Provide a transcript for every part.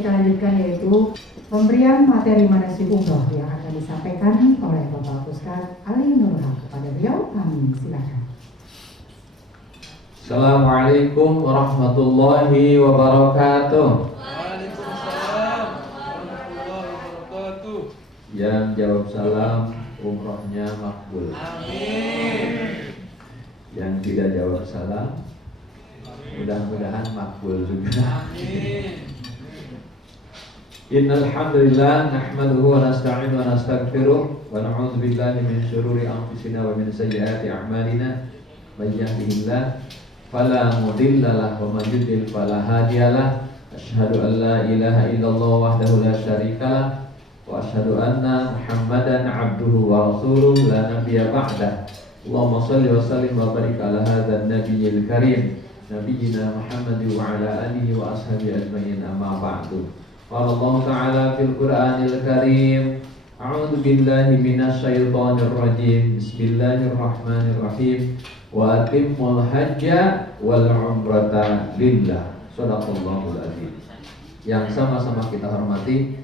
kita lanjutkan yaitu pemberian materi manasik umroh yang akan disampaikan oleh Bapak Ustaz Ali Nurhak kepada beliau. Kami silakan. Assalamualaikum warahmatullahi wabarakatuh. Waalaikumsalam warahmatullahi wabarakatuh. Yang jawab salam umrohnya makbul. Amin. Yang tidak jawab salam mudah-mudahan makbul juga. Amin. Innal hamdalillah nahmaduhu wa nasta'inu wa nastaghfiruh wa na'udzu billahi min syururi anfusina wa min sayyiati a'malina. May yahdihillahu fala mudilla lahu wa may yudlil fala hadiyalah. Asyhadu an la ilaha illallah wahdahu la syarikalah wa asyhadu anna Muhammadan 'abduhu wa rasuluh la nabiyya ba'dah. Allahumma shalli wa sallim wa barik ala hadzal nabiyil karim nabiyina Muhammad wa ala alihi wa ashabihi ajmain, amma ba'du. Qala Allah ta'ala fil Qur'anil Karim, a'udzu billahi minasyaitonir rajim. Bismillahirrahmanirrahim. Wa atimmul hajja wal umrata lillah. Shadaqallahul azim. Yang sama-sama kita hormati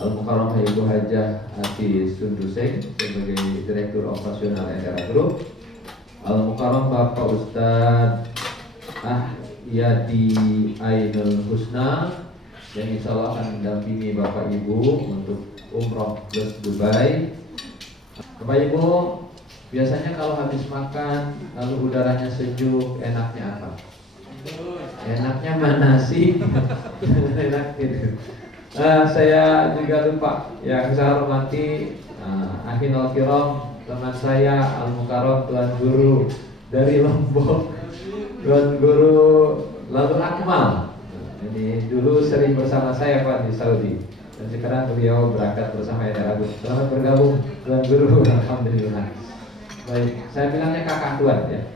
Al-Mukarram Ibu Hajah Ati Sunduseng sebagai Direktur Operasional Endara Group, Al-Mukarram Bapak Ustadz Yadi Ainul Husna yang insya Allah akan mendampingi Bapak Ibu untuk umroh plus Dubai. Bapak Ibu, biasanya kalau habis makan lalu udaranya sejuk, enaknya apa? Enaknya mana sih? Enak gitu. Saya juga lupa yang saya hormati Akhinul Kiram, teman saya Al-Mukarram Tuan Guru dari Lombok, Tuan Guru Lalu Akmal. Ini dulu sering bersama saya Pak di Saudi, dan sekarang beliau berangkat bersama Endara Group. Selamat bergabung Tuan Guru, alhamdulillah. Baik, saya bilangnya kakak Tuan ya.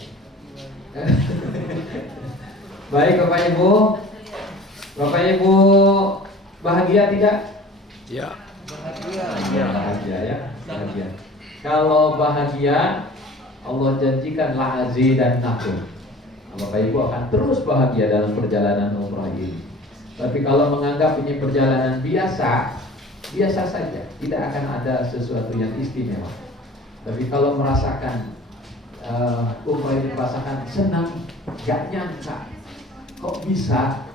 Baik Bapak Ibu, bahagia tidak? Ya. Bahagia ya, bahagia. Kalau bahagia, Allah janjikan la azidannakum. Bapak Ibu akan terus bahagia dalam perjalanan umrah ini. Tapi kalau menganggap ini perjalanan biasa saja, tidak akan ada sesuatu yang istimewa. Tapi kalau merasakan umrah ini merasakan senang, gak nyangka, kok bisa,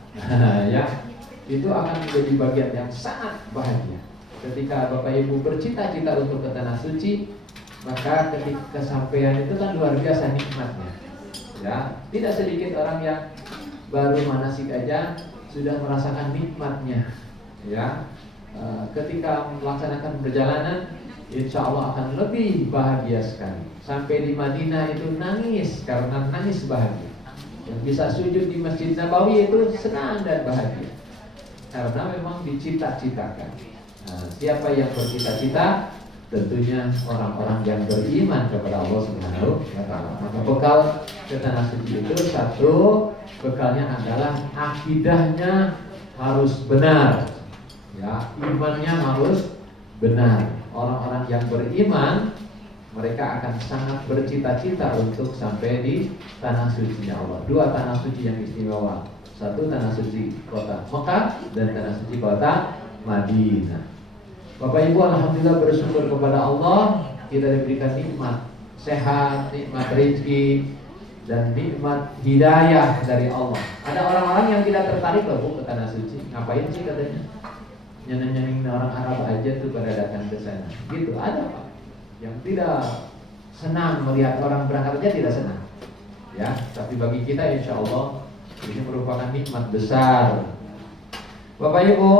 ya, itu akan menjadi bagian yang sangat bahagia. Ketika Bapak Ibu bercita-cita untuk ke tanah suci, maka ketika kesampaian itu kan luar biasa nikmatnya. Ya, tidak sedikit orang yang baru manasik aja sudah merasakan nikmatnya. Ya, ketika melaksanakan perjalanan, insya Allah akan lebih bahagia sekali. Sampai di Madinah itu nangis karena nangis bahagia. Yang bisa sujud di Masjid Nabawi itu senang dan bahagia karena memang dicita-citakan. Siapa yang bercita-cita? Tentunya orang-orang yang beriman kepada Allah Subhanahu wa Ta'ala. Maka bekal ke tanah suci itu satu, bekalnya adalah akidahnya harus benar, ya, imannya harus benar. Orang-orang yang beriman, mereka akan sangat bercita-cita untuk sampai di tanah suci Allah. Dua tanah suci yang istimewa, satu tanah suci kota Mekah dan tanah suci kota Madinah. Bapak Ibu, alhamdulillah bersyukur kepada Allah, kita diberikan nikmat sehat, nikmat rezeki, dan nikmat hidayah dari Allah. Ada orang-orang yang tidak tertarik loh Bu ke tanah suci. Ngapain sih katanya? Nyeneng-nyeneng orang Arab aja tuh pada datang ke sana. Gitu, ada Pak yang tidak senang melihat orang berangkat aja, tidak senang. Ya, tapi bagi kita insya Allah ini merupakan nikmat besar. Bapak Ibu,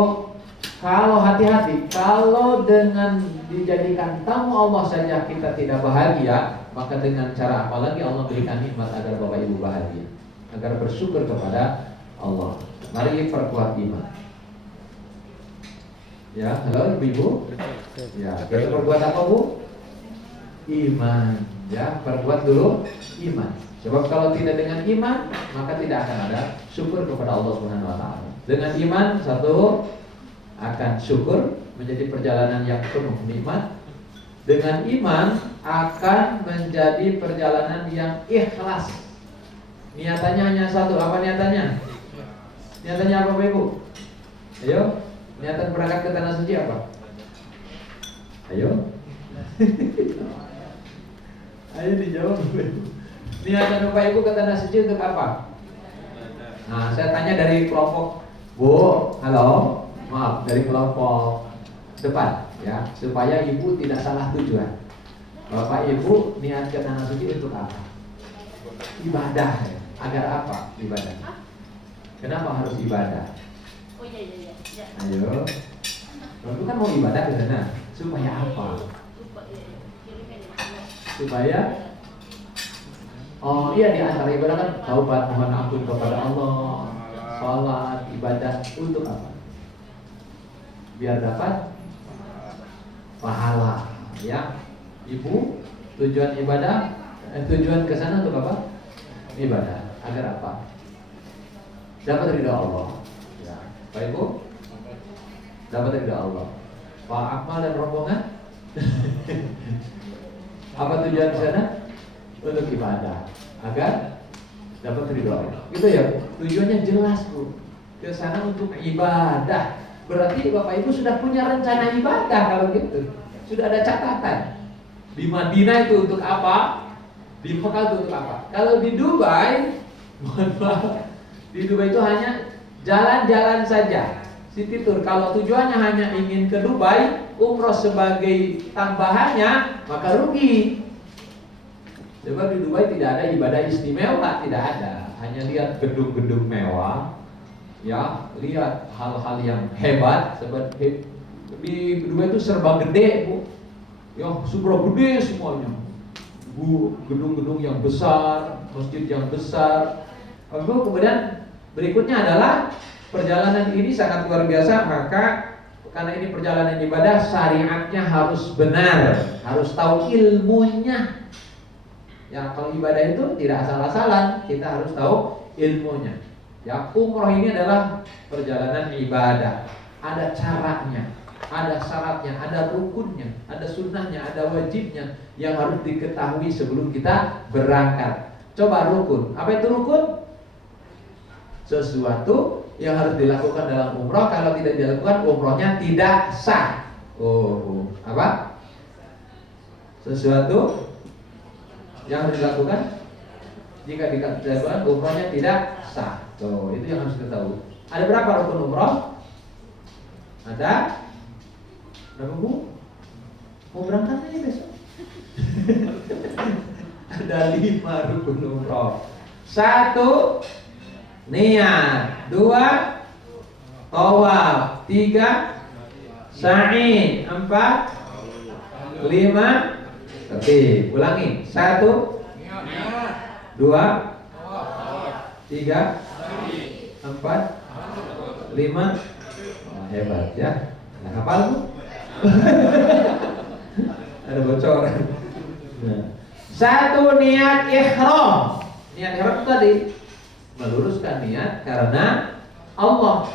kalau hati-hati, kalau dengan dijadikan tamu Allah saja kita tidak bahagia, maka dengan cara apa lagi Allah berikan nikmat agar Bapak Ibu bahagia, agar bersyukur kepada Allah. Mari perkuat iman. Ya, halo Ibu. Ya, kita perbuat apa Bu? Iman. Ya, perbuat dulu iman. Sebab kalau tidak dengan iman, maka tidak akan ada syukur kepada Allah Subhanahu wa Ta'ala. Dengan iman, satu, akan syukur, menjadi perjalanan yang penuh nikmat. Dengan iman akan menjadi perjalanan yang ikhlas. Niatannya hanya satu, apa niatannya? Niatannya apa Ibu? Ayo, niatan berangkat ke tanah suci apa? Ayo. Ayo dijawab. Niatan Bapak Ibu ke tanah suci untuk apa? Nah, saya tanya dari kelompok Bu, halo, maaf, dari kelompok depan ya, supaya Ibu tidak salah tujuan. Bapak Ibu niat ke tanah suci untuk apa? Ibadah ya. Agar apa ibadah? Kenapa harus ibadah? Oh iya. Ayo, lalu kan mau ibadah ke sana, supaya apa? Supaya oh iya, di antara ibadah kan taubat, mohon ampun kepada Allah, sholat, ibadah untuk apa? Biar dapat pahala, ya. Ibu, tujuan ibadah, tujuan ke sana untuk apa? Ibadah. Agar apa? Dapat ridha Allah. Ya. Pak Ibu, dapat ridha Allah. Pak Akmal dan rombongan, apa tujuan ke sana? Untuk ibadah, agar dapat ridha Allah. Gitu ya. Tujuannya jelas, Bu. Ke sana untuk ibadah. Berarti Bapak Ibu sudah punya rencana ibadah kalau gitu. Sudah ada catatan. Di Madinah itu untuk apa? Di Mekah itu untuk apa? Kalau di Dubai, mohon maaf, di Dubai itu hanya jalan-jalan saja, city tour. Kalau tujuannya hanya ingin ke Dubai, umroh sebagai tambahannya, maka rugi. Sebab di Dubai tidak ada ibadah istimewa, tidak ada. Hanya lihat gedung-gedung mewah, ya, lihat hal-hal yang hebat. Sebab di Dubai itu serba gede, Bu. Ya, serba gede semuanya. Bu, gedung-gedung yang besar, masjid yang besar. Lalu kemudian berikutnya adalah perjalanan ini sangat luar biasa. Maka karena ini perjalanan ibadah, syariatnya harus benar, harus tahu ilmunya. Ya, kalau ibadah itu tidak asal-asalan, kita harus tahu ilmunya. Ya, umroh ini adalah perjalanan ibadah. Ada caranya, ada syaratnya, ada rukunnya, ada sunnahnya, ada wajibnya yang harus diketahui sebelum kita berangkat. Coba rukun. Apa itu rukun? Sesuatu yang harus dilakukan dalam umroh. Kalau tidak dilakukan, umrohnya tidak sah. Oh, apa? Sesuatu yang harus dilakukan, jika dilakukan, umrohnya tidak sah. Tuh, itu yang harus diketahui. Ada berapa rukun umroh? Ada berapa, Bu? Mau berangkat aja besok? Ada 5 rukun umroh. 1, niat. 2, tawaf. 3, sa'i. 4, 5, tapi ulangi. 1, 2, 3, 4, 5. Oh, hebat ya. Nah, hafal, Bu? Ada bocoran. Nah. 1, niat ihram. Niat ihram itu tadi meluruskan niat karena Allah.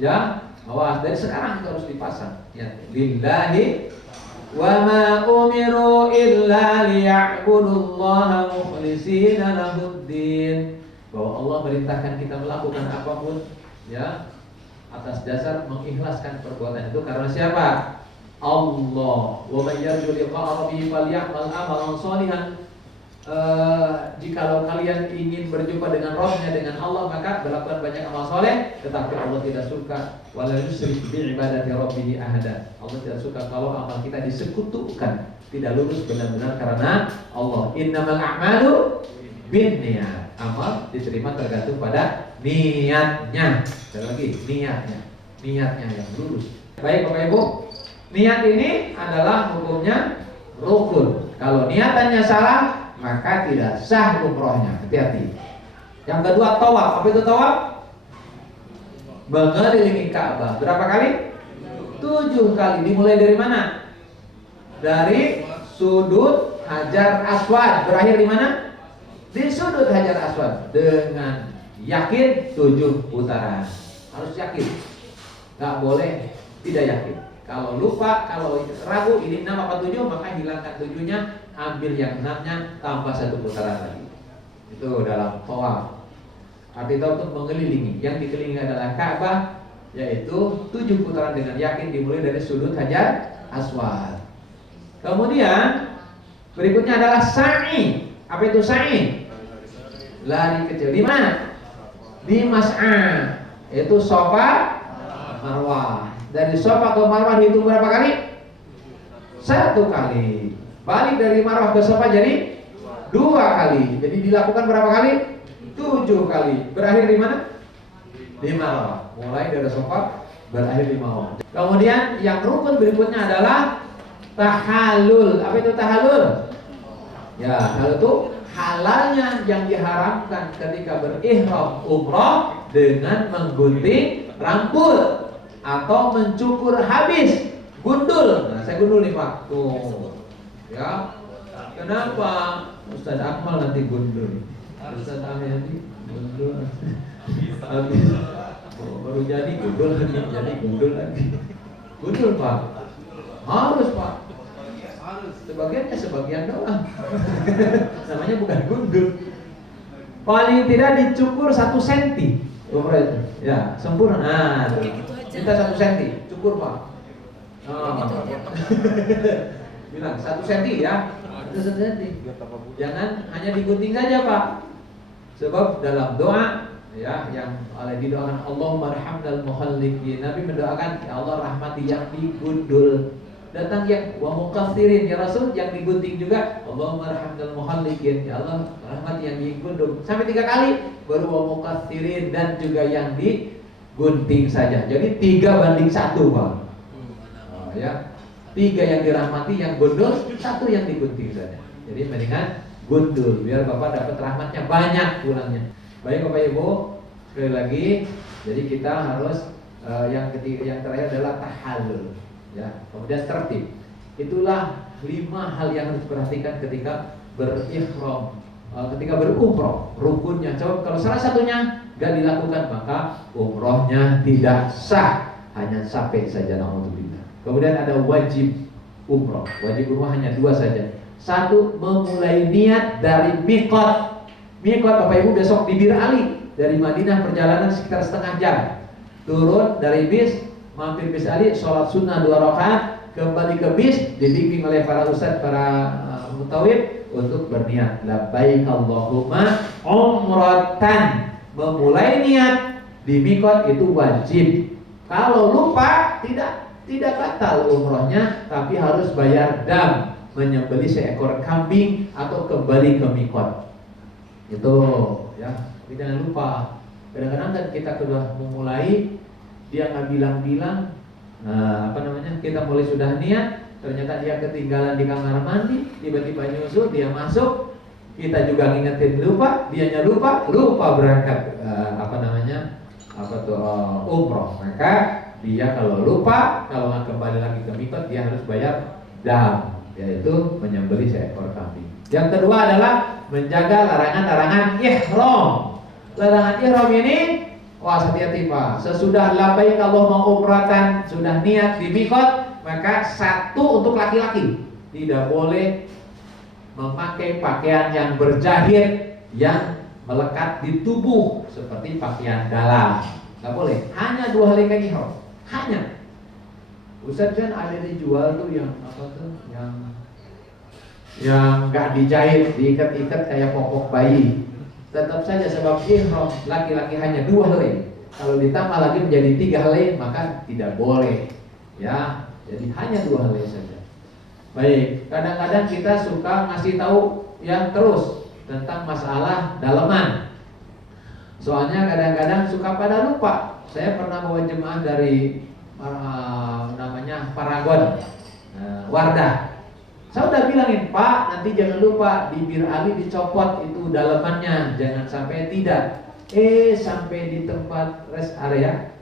Ya, awas dari sekarang itu harus dipasang. Ya, lillahi wa ma umiru illa liya'budullaha mukhlishina lahuddin. Bahwa Allah merintahkan kita melakukan apapun, ya, atas dasar mengikhlaskan perbuatan itu karena siapa? Allah. Wa may yarju liqa'a rabbih falyamal amalan shalihan. Jikalau kalian ingin berjumpa dengan Rabb-nya, dengan Allah, maka berlakukan banyak amal soleh. Tetapi Allah tidak suka wala yusyrik bi ibadati rabbih ahada. Allah tidak suka kalau amal kita disekutukan, tidak lurus benar-benar karena Allah. Innamal a'malu binniyat. Amal diterima tergantung pada niatnya. Sekali lagi, niatnya yang lurus. Baik Bapak Ibu, niat ini adalah hukumnya rukun. Kalau niatannya salah, maka tidak sah umrohnya. Hati-hati. Yang kedua, tawaf. Apa itu tawaf? Mengelilingi Ka'bah. Berapa kali? 7 kali. Dimulai dari mana? Dari sudut Hajar Aswad. Berakhir di mana? Di sudut Hajar Aswad. Dengan yakin 7 putaran. Harus yakin. Gak boleh tidak yakin. Kalau lupa, kalau ragu ini 6 apa 7, maka hilangkan 7-nya, ambil yang 6-nya, tambah 1 putaran lagi. Itu dalam tawaf. Arti tawaf itu mengelilingi. Yang dikelilingi adalah Ka'bah, yaitu 7 putaran dengan yakin dimulai dari sudut Hajar Aswad. Kemudian berikutnya adalah sa'i. Apa itu sa'i? Lari kecil. Di mana? Di Mas'a. Itu Safa Marwah. Dari Safa ke Marwah dihitung berapa kali? 1 kali. Balik dari Marwah ke Safa jadi 2 kali. Jadi dilakukan berapa kali? 7 kali. Berakhir di mana? Di Marwah. Mulai dari Safa berakhir di Marwah. Kemudian yang rukun berikutnya adalah tahallul. Apa itu tahallul? Ya, hal itu halalnya yang diharamkan ketika berihram umrah dengan menggunting rambut atau mencukur habis, gundul. Nah, saya gundul nih Pak. Tuh. Ya. Kenapa Ustaz Akmal nanti gundul? Ustaz Ahmadi gundul. Habis. Baru jadi gundul lagi, jadi gundul lagi. Gundul Pak. Harus Pak. Sebagiannya sebagian doang. Namanya bukan gundul. Paling tidak dicukur 1 cm. Umrah itu. Ya, sempurna. Nah, kita 1 cm, cukur Pak. Oh. Bilang 1 cm ya. 1 cm. Jangan hanya digunting saja Pak. Sebab dalam doa ya yang oleh didoakan Allahumma arhamnal muhalliqin. Nabi mendoakan ya Allah rahmati yang digundul. Datang yang wa muqassirin ya Rasul yang digunting juga Allahumma arhamnal muhalliqin ya Allah rahmati yang digundul. Sampai 3 kali baru wa muqassirin dan juga yang digunting saja. Jadi 3 banding 1 Pak. Oh, ya. 3 yang dirahmati yang gundul, 1 yang digunting saja. Jadi mendingan gundul biar Bapak dapat rahmatnya banyak pulangnya. Baik Bapak Ibu, sekali lagi, jadi kita harus yang terakhir adalah tahallul, ya. Kemudian tertib. Itulah 5 hal yang harus diperhatikan ketika berihram, ketika berumroh. Rukunnya, coba kalau salah satunya gak dilakukan maka umrohnya tidak sah, hanya sampai saja naudzubillah. Kemudian ada wajib umroh. Wajib umroh hanya 2 saja. 1, memulai niat dari miqat. Miqat Bapak Ibu besok di Bir Ali. Dari Madinah perjalanan sekitar setengah jam. Turun dari bis, mampir bis Ali, sholat sunnah 2 rakaat, kembali ke bis, dibimbing oleh para ustadz, para mutawib untuk berniat labbaik Allahumma umratan. Memulai niat di miqat itu wajib. Kalau lupa tidak batal umrohnya, tapi harus bayar dam, menyembelih seekor kambing atau kembali ke miqat. Itu ya, tapi jangan lupa. Kadang-kadang kan kita sudah memulai, dia nggak bilang-bilang, kita mulai sudah niat, ternyata dia ketinggalan di kamar mandi, tiba-tiba nyusul, dia masuk, kita juga ngingetin lupa, dianya lupa berangkat umroh. Maka dia kalau lupa, kalau nggak kembali lagi ke miqat, dia harus bayar dam, yaitu menyembelih seekor kambing. Yang kedua adalah menjaga larangan-larangan ihram. Larangan ihram ini, hati-hati Pak. Sesudah labbaik Allahumma umratan, sudah niat di miqat, maka 1 untuk laki-laki, tidak boleh memakai pakaian yang berjahit yang melekat di tubuh seperti pakaian dalam. Nggak boleh. Hanya 2 helai ihram. Hanya. Ustaz kan ada dijual tuh yang yang nggak dijahit, diikat-ikat kayak popok bayi. Tetap saja sebab ihram laki-laki hanya 2 helai. Kalau ditambah lagi menjadi 3 helai maka tidak boleh. Ya, jadi hanya 2 helai saja. Baik, kadang-kadang kita suka ngasih tahu yang terus tentang masalah daleman. Soalnya kadang-kadang suka pada lupa. Saya pernah bawa jemaah dari namanya Paragon, Wardah. Saya udah bilangin Pak, nanti jangan lupa di Bir Ali dicopot itu dalemannya, jangan sampai tidak. Sampai di tempat rest area,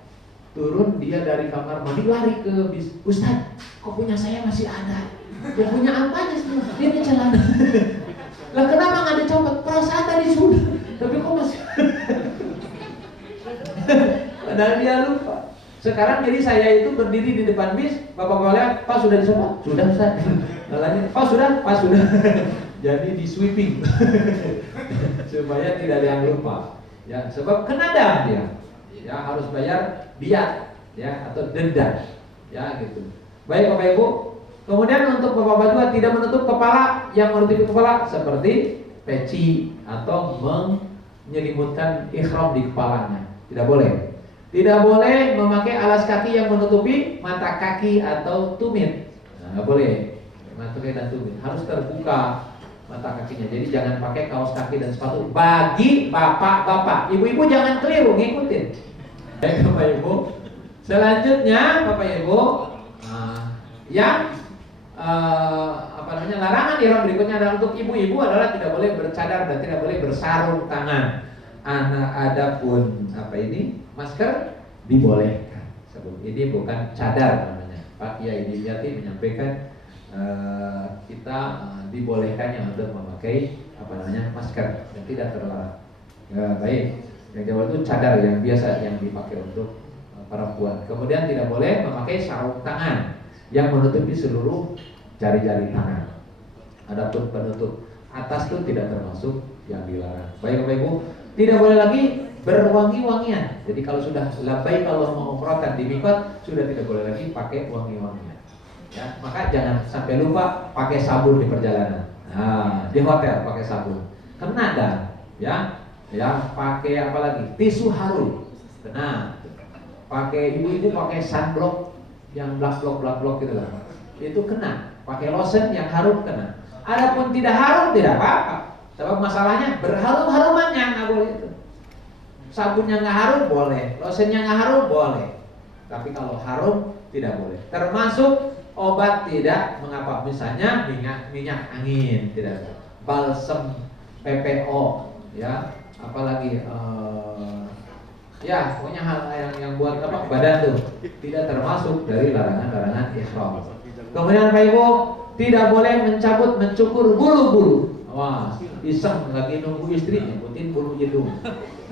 turun dia dari kamar mandi lari ke bis. Ustaz, kok punya saya masih ada? Ya punya apanya sih? Ini celana. Lah kenapa nggak dicopot? Perasaan tadi sudah, tapi kok masih? Padahal dia lupa. Sekarang jadi saya itu berdiri di depan bis, bapak lihat, Pak sudah dicopot? Sudah Ustaz. Pak sudah. Jadi di sweeping supaya tidak ada yang lupa. Ya, sebab kena dam dia. Ya harus bayar diat. ya, atau denda, ya gitu. Baik Bapak Ibu. Kemudian untuk Bapak-bapak juga tidak menutup kepala, yang menutupi kepala seperti peci atau menyelimutkan ihram di kepalanya. Tidak boleh. Tidak boleh memakai alas kaki yang menutupi mata kaki atau tumit. Nah, nggak boleh. Mata kaki dan tumit harus terbuka mata kakinya. Jadi jangan pakai kaos kaki dan sepatu. Bagi bapak-bapak, ibu-ibu jangan keliru ngikutin. Baik Bapak Ibu. Selanjutnya Bapak Ibu, yang larangan ihram berikutnya adalah untuk ibu-ibu adalah tidak boleh bercadar dan tidak boleh bersarung tangan. Adapun masker dibolehkan. Sebelum ini bukan cadar namanya. Pak Kiai Divyati menyampaikan kita dibolehkannya untuk memakai masker dan tidak terlarang. Ya, baik. Yang jawab itu cadar yang biasa yang dipakai untuk perempuan. Kemudian tidak boleh memakai sarung tangan yang menutupi seluruh jari-jari tangan. Adapun penutup atas itu tidak termasuk yang dilarang. Baik Bapak Ibu, tidak boleh lagi berwangi-wangian. Jadi kalau sudah labbaik kalau mau umrahkan di miqat sudah tidak boleh lagi pakai wangi-wangian. Ya, maka jangan sampai lupa pakai sabun di perjalanan. Nah, di hotel pakai sabun. Kena dah, ya. Ya, pakai apa lagi? Tisu harum. Kena. Pakai ibu-ibu pakai sunblock yang blak-blok gitu lah. Itu kena. Pakai lotion yang harum kena. Adapun tidak harum tidak apa-apa. Sebab masalahnya berharum-harumannya nggak boleh itu. Sabunnya nggak harum boleh, lotionnya nggak harum boleh. Tapi kalau harum tidak boleh. Termasuk obat tidak mengapa. Misalnya minyak angin tidak. Balsem PPO, ya. Apalagi ya pokoknya hal yang buat badan tuh tidak termasuk dari larangan-larangan ihram. Kemudian Pak Ibu tidak boleh mencukur bulu-bulu. Wah, iseng lagi nunggu istri nyebutin bulu hidung.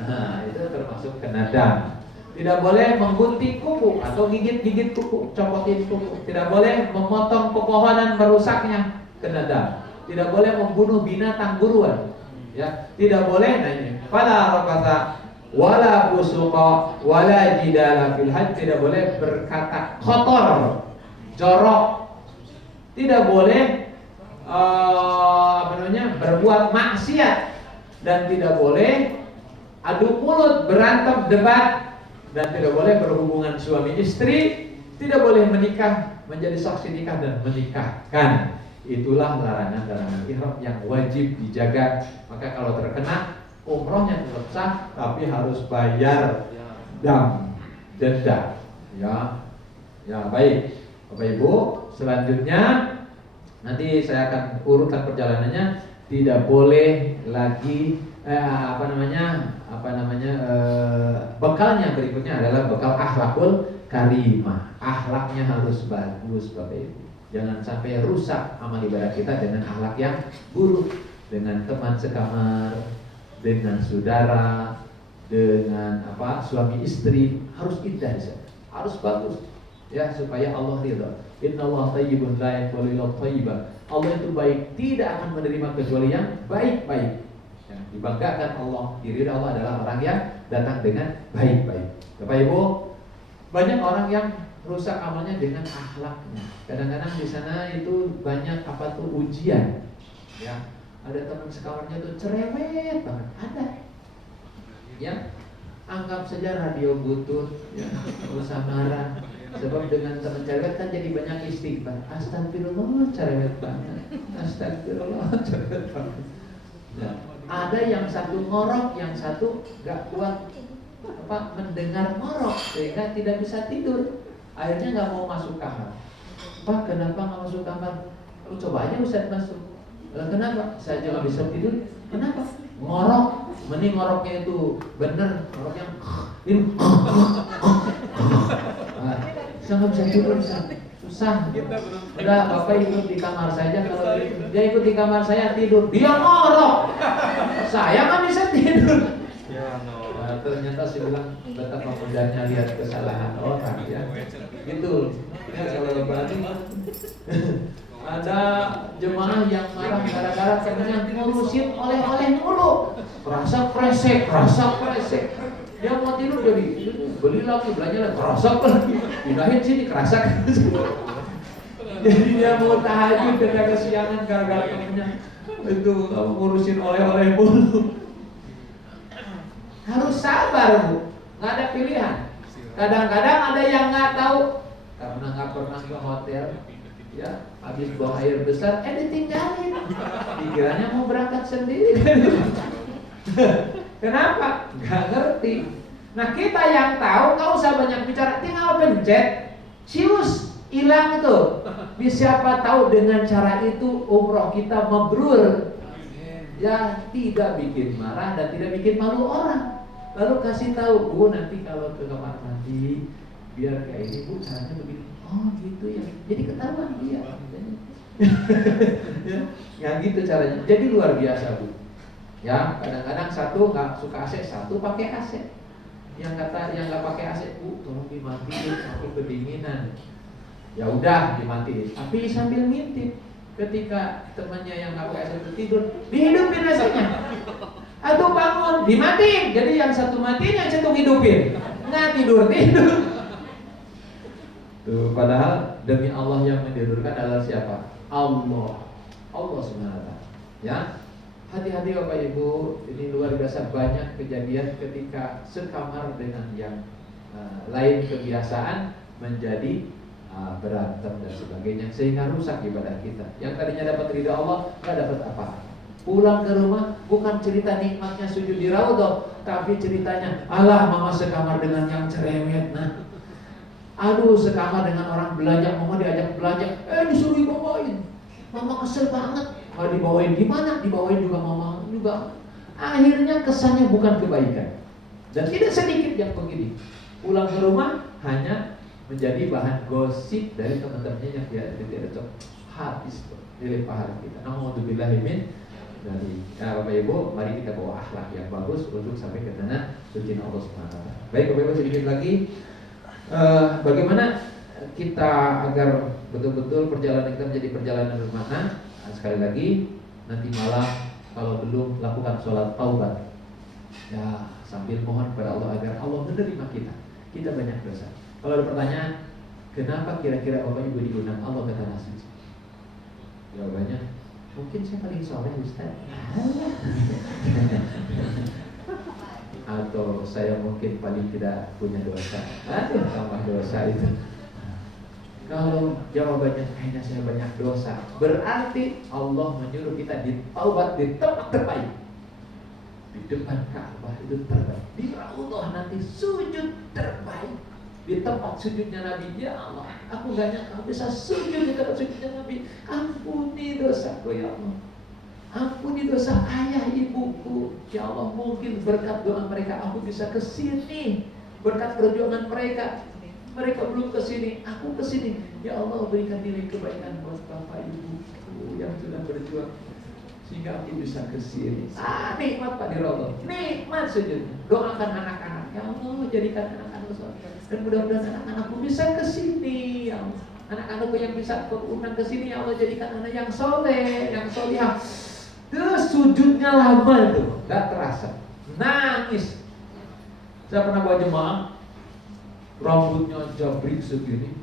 Nah, itu termasuk kena dam. Tidak boleh menggunting kuku atau gigit-gigit kuku, copotin kuku. Tidak boleh memotong pepohonan merusaknya, kena dam. Tidak boleh membunuh binatang buruan. Ya, tidak boleh fala rafasa wala fusuqa wala jidala fil hajj, tidak boleh berkata kotor, jorok. Tidak boleh berbuat maksiat dan tidak boleh adu mulut, berantem, debat, dan tidak boleh berhubungan suami istri, tidak boleh menikah, menjadi saksi nikah dan menikahkan. Itulah larangan-larangan ihram yang wajib dijaga. Maka kalau terkena umrohnya tetap sah, tapi harus bayar denda. Ya baik, Bapak Ibu. Selanjutnya nanti saya akan urutkan perjalanannya. Tidak boleh lagi bekalnya berikutnya adalah bekal akhlakul karimah. Akhlaknya harus bagus Bapak Ibu. Jangan sampai rusak amal ibadah kita dengan akhlak yang buruk, dengan teman sekamar, dengan saudara, dengan suami istri. Harus indah, harus bagus, ya, supaya Allah ridha. Innallaha thayyibun la yaqbalu illa thayyiban. Allah itu baik, tidak akan menerima kecuali yang baik-baik. Yang dibanggakan Allah, diri Allah adalah orang yang datang dengan baik-baik. Bapak Ibu, banyak orang yang rusak amalnya dengan akhlaknya. Kadang-kadang di sana itu banyak ujian. Ya, ada teman sekamarnya tuh cerewet banget, ada. Ya, anggap saja radio butut, ya, nggak usah marah. Sebab dengan teman cerewet kan jadi banyak istighfar. Astagfirullah, cerewet banget. Astagfirullah, cerewet banget. Ya, ada yang satu ngorok, yang satu gak kuat mendengar ngorok sehingga tidak bisa tidur. Akhirnya nggak mau masuk kamar. Pak, kenapa nggak masuk kamar? Lu coba aja Ustaz masuk. Kenapa? Saya juga bisa tidur. Kenapa? Ngorok. Mending ngoroknya itu bener, ngoroknya ini. Saya nggak bisa tidur, susah. Udah, Bapak ikut di kamar saja. Kalau dia ikut di kamar saya tidur, dia ngorok. Saya nggak bisa tidur. Ternyata saya bilang betapa mudahnya lihat kesalahan orang, ya. Gitu. Ya, kalau balik ada jemaah yang marah gara-gara temennya ngurusin oleh-oleh mulu. Rasa kresek. Dia mau tidur jadi beli lagi, belanja lagi, kerasa lagi, pindahin sini, kerasa kan. Jadi dia mau tahajud dan kesiangan gara-gara temennya itu ngurusin oleh-oleh mulu. Harus sabar Bu, nggak ada pilihan. Kadang-kadang ada yang nggak tahu karena nggak pernah ke hotel, ya habis buang air besar, ditinggalin. Dikiranya mau berangkat sendiri. Kenapa? Nggak ngerti. Nah kita yang tahu nggak usah banyak bicara, tinggal pencet, cius hilang itu. Siapa tahu dengan cara itu umroh kita mabrur. Ya tidak bikin marah dan tidak bikin malu orang. Lalu kasih tahu, Bu nanti kalau ke kamar mandi biar kayak ini Bu caranya begini. Oh gitu ya. Jadi ketahuan dia. Ya gitu caranya. Jadi luar biasa Bu. Ya kadang-kadang satu nggak suka AC, satu pakai AC. Yang nggak pakai AC, Bu tolong dimatiin, aku kedinginan. Ya udah dimatiin. Tapi sambil ngintip. Ketika temannya yang nggak pakai AC itu tidur, dihidupin AC-nya. Atau bangun, dimatiin. Jadi yang satu matiin, yang satu hidupin. Nggak tidur. Tuh, padahal demi Allah yang menidurkan adalah siapa? Allah SWT. Ya, hati-hati Bapak Ibu. Ini luar biasa banyak kejadian ketika sekamar dengan yang lain kebiasaan menjadi berantem dan sebagainya, sehingga rusak ibadah kita. Yang tadinya dapat ridha Allah, nggak dapat apa-apa. Pulang ke rumah bukan cerita nikmatnya sujud di raudhah, tapi ceritanya, alah mama sekamar dengan yang cerewet. Nah, aduh sekamar dengan orang belanja, mama diajak belanja, disuruh dibawain, mama kesel banget. Kalau dibawain gimana? Dibawain juga mama juga. Akhirnya kesannya bukan kebaikan. Dan tidak sedikit yang begini. Pulang ke rumah hanya menjadi bahan gosip dari teman-temannya yang tidak cocok. Habis dilimpah kita. Naudzubillahimin dari Bapak Ibu, mari kita bawa akhlak yang bagus untuk sampai ke tanah suci Allah Subhanahu wa taala. Baik Bapak Ibu, sedikit lagi bagaimana kita agar betul-betul perjalanan kita menjadi perjalanan bermakna. Sekali lagi nanti malam kalau belum lakukan sholat taubat. Ya, sambil mohon kepada Allah agar Allah menerima kita. Kita banyak dosa. Kalau ada pertanyaan, kenapa kira-kira Bapak Ibu diundang Allah ke tanah suci? Jawabannya, mungkin saya paling soleh Ustaz. Atau saya mungkin paling tidak punya dosa. Aduh, tambah dosa itu. Kalau jawabannya kayaknya saya banyak dosa, berarti Allah menyuruh kita ditaubat di tempat terbaik. Di depan Ka'bah itu terbaik. Di Raudhah nanti sujud terbaik. Di tempat sujudnya Nabi, ya Allah, aku gak nyangka bisa sujud di tempat sujudnya Nabi. Ampuni dosaku ya Allah, ampuni dosa ayah ibuku ya Allah. Mungkin berkat doa mereka aku bisa kesini, berkat perjuangan mereka belum kesini, aku kesini. Ya Allah, berikan nilai kebaikan buat bapak ibuku yang sudah berjuang sehingga aku bisa kesini. Nikmat Pak di Raudhah, nikmat sujudnya. Doakan anak-anak, ya Allah jadikan anak-anak soleh. Dan mudah-mudahan anak-anakku bisa kesini, ya Allah. Anak-anakku yang bisa undang kesini, ya Allah jadikan anak yang soleh, yang solihah. Terus sujudnya lama itu, gak terasa, nangis. Saya pernah bawa jemaah, rambutnya jabrik segini,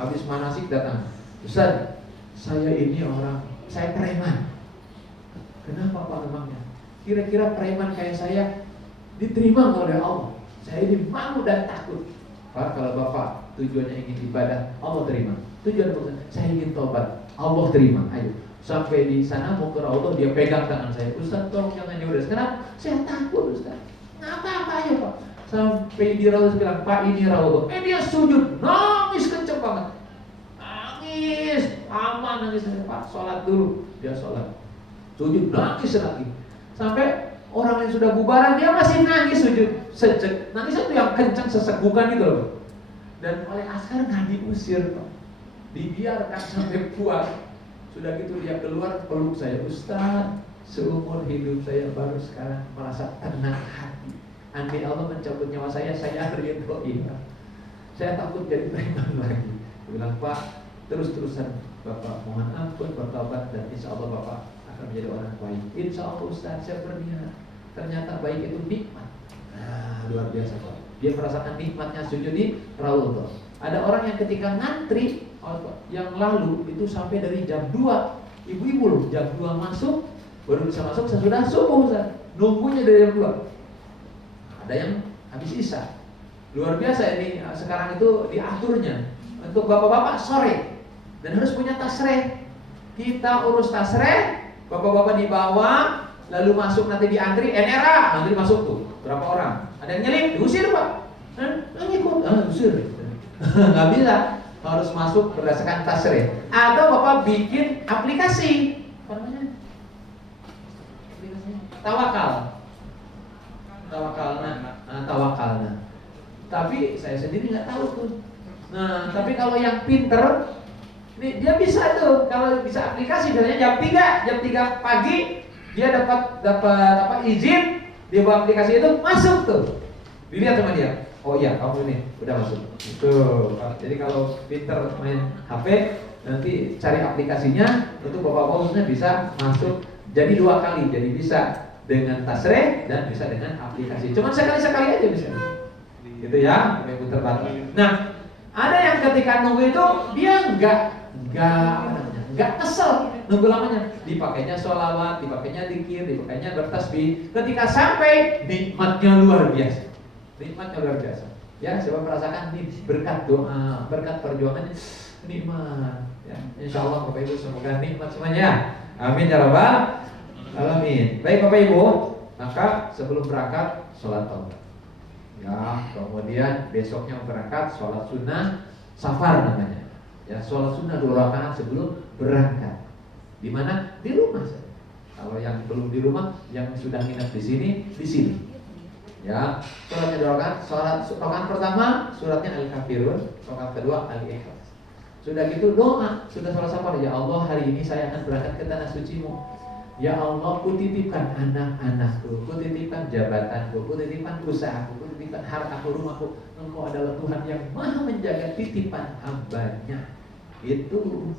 habis manasik datang, Ustaz, saya ini orang, saya preman. Kenapa Pak memangnya? Kira-kira preman kayak saya diterima oleh Allah? Saya ini malu dan takut. Pak, kalau Bapak tujuannya ingin ibadah, Allah terima. Tujuan saya ingin tobat, Allah terima. Ayo, sampai di sana mau ke Raudhah, dia pegang tangan saya. Ustaz, tolong jangan nyudes. Kenapa? Saya takut Ustaz. Ngapa-apa ya Pak? Sampai di Raudhah bilang, Pak ini Raudhah. Dia sujud, nangis kenceng banget. Nangis, aman nangis. Pak, sholat dulu. Dia sholat, sujud, nangis lagi. Sampai orang yang sudah bubaran, dia masih nangis sujud. Nangis itu yang kencang, sesegukan gitu loh. Dan oleh askar nggak diusir Pak, dibiarkan sampai puas. Sudah gitu dia keluar peluk saya, Ustaz, seumur hidup saya baru sekarang merasa tenang hati. Andai Allah mencabut nyawa saya ridho. Saya takut jadi preman lagi. Dia bilang, Pak, terus-terusan Bapak mohon ampun, bertobat, dan insya Allah Bapak akan menjadi orang baik. Insya Allah Ustaz, saya berniat. Ternyata baik itu nikmat. Nah, luar biasa Pak. Dia merasakan nikmatnya sujud di Raudhah. Ada orang yang ketika ngantri yang lalu itu sampai dari jam 2, ibu-ibu loh, jam 2 masuk, baru bisa masuk sesudah subuh, Ustaz. Nunggunya dari jam 2. Ada yang habis isya. Luar biasa ini sekarang itu diaturnya. Untuk bapak-bapak sore dan harus punya tasreh. Kita urus tasreh, bapak-bapak di bawah, lalu masuk nanti diantri NRA, nanti masuk tuh berapa orang? Ada yang nyelip, diusir Pak. Ngikut, usir. Nggak bisa, harus masuk berdasarkan tasreh. Atau bapak bikin aplikasi, apa namanya? Tawakal. Tawakalna. Tapi saya sendiri nggak tahu tuh. Nah, tapi kalau yang pinter, ini dia bisa tuh. Kalau bisa aplikasi, biasanya jam 3 pagi dia dapat izin, dia buat aplikasi itu masuk tuh. Dilihat sama dia. Oh iya, kamu ini udah masuk. Tuh. Jadi kalau pinter main HP, nanti cari aplikasinya, itu bapak-bapaknya bisa masuk. Jadi 2 kali, jadi bisa dengan tasreh dan bisa dengan aplikasi. Cuman sekali-sekali aja bisa. Gitu ya, sampai putar balik. Nah, ada yang ketika nunggu itu dia nggak kesel nunggu lamanya. Dipakainya sholawat, dipakainya dzikir, dipakainya bertasbih. Ketika sampai nikmatnya luar biasa. Nikmatnya luar biasa. Ya, coba merasakan nih berkat doa, berkat perjuangannya nikmat. Ya, insya Allah Bapak Ibu semoga nikmat semuanya. Amin ya rabbal alamin. Baik Bapak Ibu, maka sebelum berangkat sholat taubat. Ya, kemudian besoknya berangkat sholat sunnah safar namanya. Ya, sholat sunnah 2 rakaat sebelum berangkat. Di mana? Di rumah saja. Kalau yang belum di rumah, yang sudah nginep di sini. Ya, sholatnya 2 rakaat. Rakaat pertama suratnya Al-Kafirun, rakaat kedua Al-Ikhlas. Sudah gitu doa, sudah sholat safar. Ya Allah, hari ini saya akan berangkat ke tanah suci-Mu. Ya Allah, kutitipkan anak-anakku, kutitipkan jabatanku, kutitipkan usahaku, kutitipkan hartaku, rumahku. Engkau adalah Tuhan yang maha menjaga titipan hambanya. Itu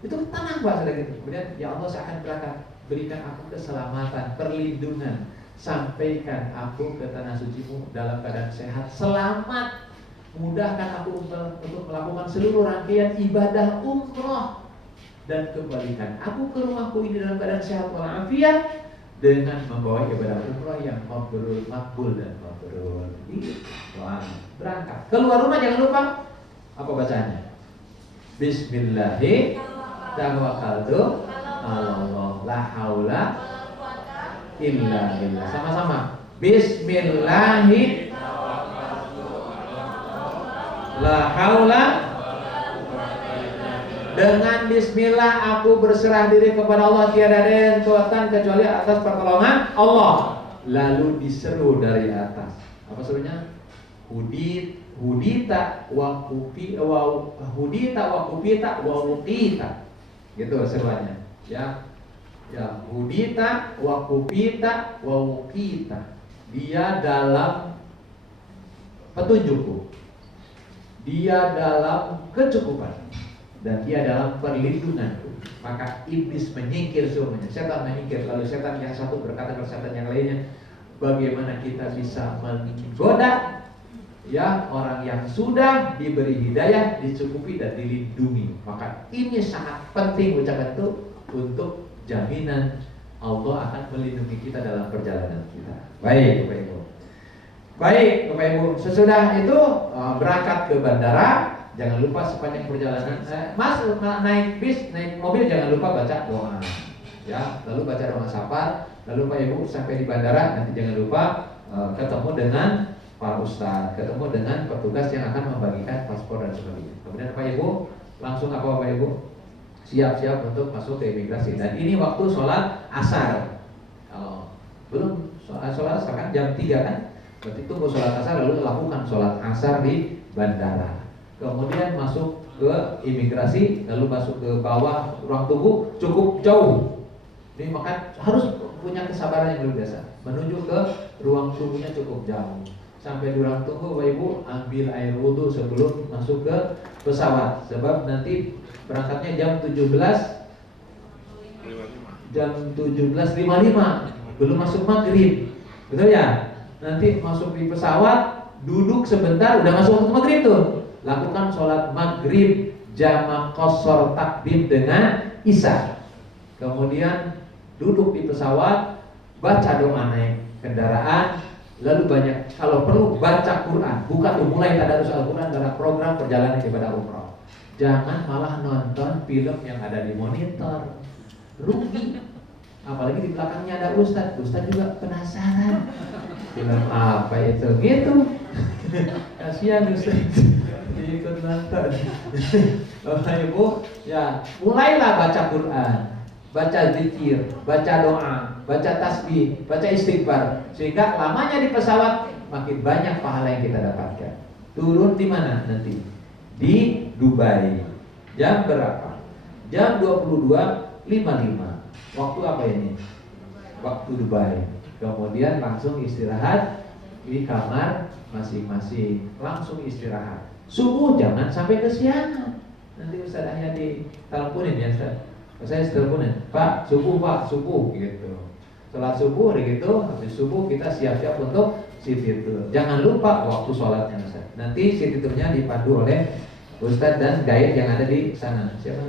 tenang bahasa gitu. Kemudian ya Allah, saya akan berangkat, berikan aku keselamatan, perlindungan, sampaikan aku ke tanah suci-Mu dalam keadaan sehat, selamat. Mudahkan aku untuk melakukan seluruh rangkaian ibadah umroh. Dan kembalikan aku ke rumahku ini dalam keadaan sehat walafiat dengan membawa ibadah umrah yang mabrur, makbul dan mabrur. Doa berangkat. Keluar rumah jangan lupa apa bacanya? Bismillahi tawakkaltu 'alallah la haula illa billah. Sama-sama. Bismillahi la haula. Dengan bismillah aku berserah diri kepada Allah, tiada ada yang kekuatan kecuali atas pertolongan Allah. Lalu diseru dari atas. Apa serunya? Hudita wa kupita wa wuqita. Gitu seruannya. Ya. Ya, hudita wa kupita wa wuqita. Dia dalam petunjukku. Dia dalam kecukupan. Dan dia dalam perlindunganku. Maka iblis menyingkir semuanya. Setan menyingkir. Lalu setan yang satu berkata ke setan yang lainnya, bagaimana kita bisa menggoda ya orang yang sudah diberi hidayah, dicukupi dan dilindungi. Maka ini sangat penting ucapan itu untuk jaminan Allah akan melindungi kita dalam perjalanan kita. Baik Bapak Ibu. Baik Bapak Ibu, sesudah itu berangkat ke bandara. Jangan lupa sepanjang perjalanan naik bis, naik mobil jangan lupa baca doa. Ya, lalu baca doa safar, lalu Pak Ibu sampai di bandara nanti jangan lupa ketemu dengan para ustaz, ketemu dengan petugas yang akan membagikan paspor dan sebagainya. Kemudian Pak Ibu langsung apa Pak Ibu? Siap-siap untuk masuk ke imigrasi. Dan ini waktu sholat asar. Kalau belum sholat asar kan jam 3 kan? Berarti tunggu sholat asar lalu lakukan sholat asar di bandara. Kemudian masuk ke imigrasi, lalu masuk ke bawah ruang tunggu cukup jauh. Ini maka harus punya kesabaran yang luar biasa. Menuju ke ruang tunggunya cukup jauh. Sampai di ruang tunggu, Bapak Ibu ambil air wudhu sebelum masuk ke pesawat. Sebab nanti berangkatnya jam 17:55. Belum masuk maghrib, betul ya? nanti masuk di pesawat, duduk sebentar, udah masuk waktu maghrib tuh. Lakukan sholat maghrib jamak qashar takdim dengan isya. Kemudian duduk di pesawat, baca doa naik kendaraan, lalu banyak kalau perlu baca Quran. Buka tuh mulai tadarus Al-Quran dalam program perjalanan ibadah umrah. Jangan malah nonton film yang ada di monitor, rugi. Apalagi di belakangnya ada ustadz juga penasaran. Film apa itu? Gitu. Kasihan ustadz ikut nonton. Bapak Ibu, ya mulailah baca Quran, baca zikir, baca doa, baca tasbih, baca istighfar, sehingga lamanya di pesawat makin banyak pahala yang kita dapatkan. Turun di mana nanti? Di Dubai. Jam berapa? Jam 22.55. Waktu apa ini? Waktu Dubai. Kemudian langsung istirahat di kamar masing-masing. Langsung istirahat. Subuh jangan sampai kesiangan. Nanti Ustaz Ahyadi teleponin ya Ustaz. Saya teleponin, Pak subuh gitu. Sholat subuh gitu, habis subuh kita siap-siap untuk sitir. Jangan lupa waktu sholatnya Ustaz. Nanti sitirnya dipandu oleh Ustaz dan guide yang ada di sana. Siapa?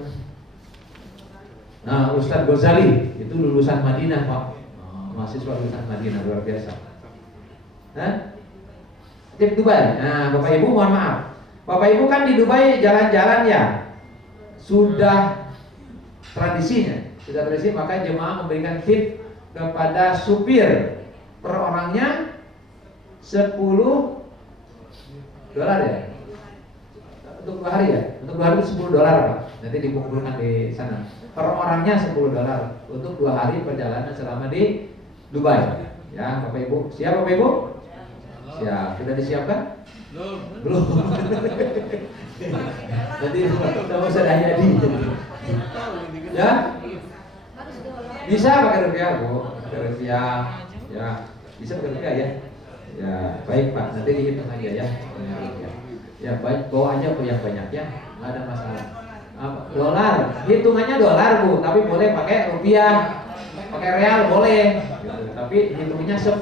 Nah, Ustaz Ghazali itu lulusan Madinah Pak. Mahasiswa lulusan Madinah luar biasa. Hah? Tip Dubai. Nah, Bapak Ibu mohon maaf. Bapak Ibu kan di Dubai jalan-jalan ya. Sudah tradisinya, maka jemaah memberikan tip kepada supir per orangnya $10 ya. Untuk 2 hari ya. Untuk 2 hari $10 Pak. Nanti dikumpulkan di sana. Per orangnya $10 untuk 2 hari perjalanan selama di Dubai. Ya, Bapak Ibu. Siap Bapak Ibu? Siap. Sudah disiapkan? Belum. Nanti kamu sudah jadi. Ya? Bisa pakai rupiah, Bu. Pakai rupiah. Ya, bisa pakai rupiah ya. Ya, baik Pak. Nanti dihitung aja ya. Ya, baik. Bawa aja yang banyak ya. Nggak ada masalah. Dolar, hitungannya dolar Bu, tapi boleh pakai rupiah, pakai real boleh. Gitu. Tapi hitungnya $10.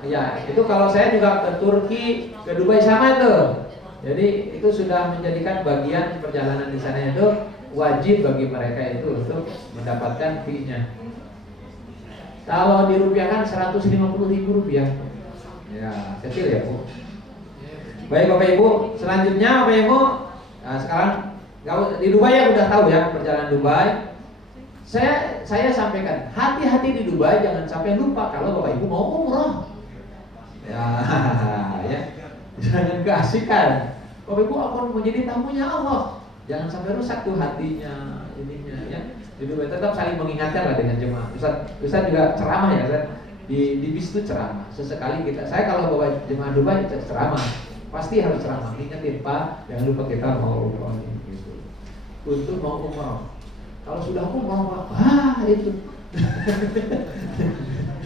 Ya, itu kalau saya juga ke Turki, ke Dubai sama tuh. Jadi itu sudah menjadikan bagian perjalanan di sana itu wajib bagi mereka itu untuk mendapatkan fee-nya. Kalau dirupiahkan Rp150.000. Ya, kecil ya Bu. Baik Bapak Ibu, selanjutnya Bapak Ibu, nah, sekarang di Dubai ya udah tahu ya perjalanan Dubai. Saya sampaikan, hati-hati di Dubai, jangan sampai lupa kalau Bapak Ibu mau umroh. Ya, ya. Jangan keasikan. Bapak Ibu akan menjadi tamunya Allah. Jangan sampai rusak tuh hatinya, ininya ya. Di Dubai tetap saling mengingatkan lah dengan jemaah. Ustaz juga ceramah ya, Ustaz. Di bis itu ceramah. Sesekali saya kalau bawa jemaah Dubai ceramah, pasti harus ceramah. Ingatin Pak, jangan lupa kita mau umroh gitu. Untuk mau umroh. Kalau sudah umroh Pak, itu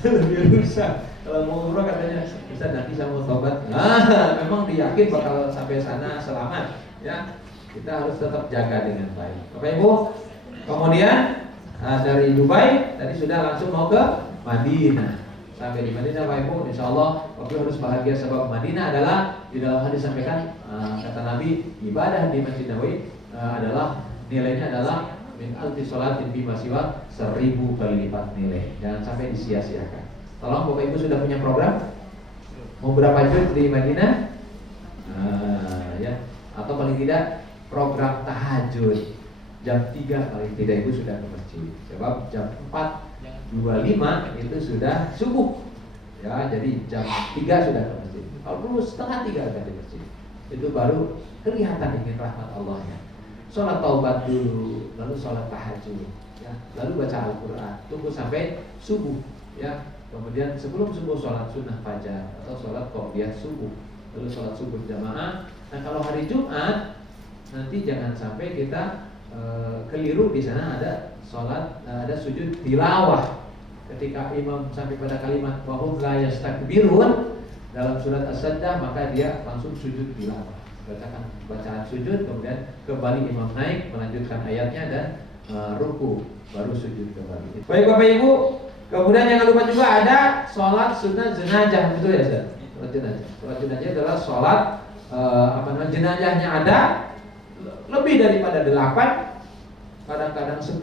lebih rusak. Kalau mau umroh katanya Ustaz nanti saya mau tobat. Nah, memang diyakin bakal sampai sana selamat ya. Kita harus tetap jaga dengan baik. Bapak Ibu, kemudian dari Dubai tadi sudah langsung mau ke Madinah. Sampai di Madinah Bapak Ibu, insya Allah Bapak Ibu harus bahagia sebab Madinah adalah di dalam hadis disampaikan kata Nabi, ibadah di Masjid Nabawi adalah nilainya adalah min alfi sholatin bima siwa 1000 kali lipat nilai. Jangan sampai disia-siakan. Tolong Bapak Ibu sudah punya program? Mau berapa juz di Madinah? Ya, atau paling tidak program tahajud jam 3 paling tidak Ibu sudah ke masjid. Sebab jam 4.25 itu sudah subuh. Ya, jadi jam 3 sudah ke masjid. Kalau perlu setengah 3 ada di masjid. Itu baru kelihatan ingin rahmat Allahnya. Sholat taubat dulu, lalu sholat tahajud, ya, lalu baca Al-Quran. Tunggu sampai subuh, ya. Kemudian sebelum subuh sholat sunnah fajar atau sholat qobliyah subuh, lalu sholat subuh jamaah. Nah kalau hari Jumat nanti jangan sampai kita keliru, di sana ada sholat, ada sujud tilawah. Ketika imam sampai pada kalimat wahum la yastakbirun dalam surat As-Sajdah, maka dia langsung sujud tilawah. Bacakan bacaan sujud, kemudian kembali imam naik melanjutkan ayatnya dan ruku, baru sujud kembali. Baik Bapak Ibu, Kemudian jangan lupa juga ada sholat sunnah jenazah, betul ya Ustaz? Sholat jenazah. Sholat jenazah adalah sholat jenazahnya ada lebih daripada 8, kadang-kadang 10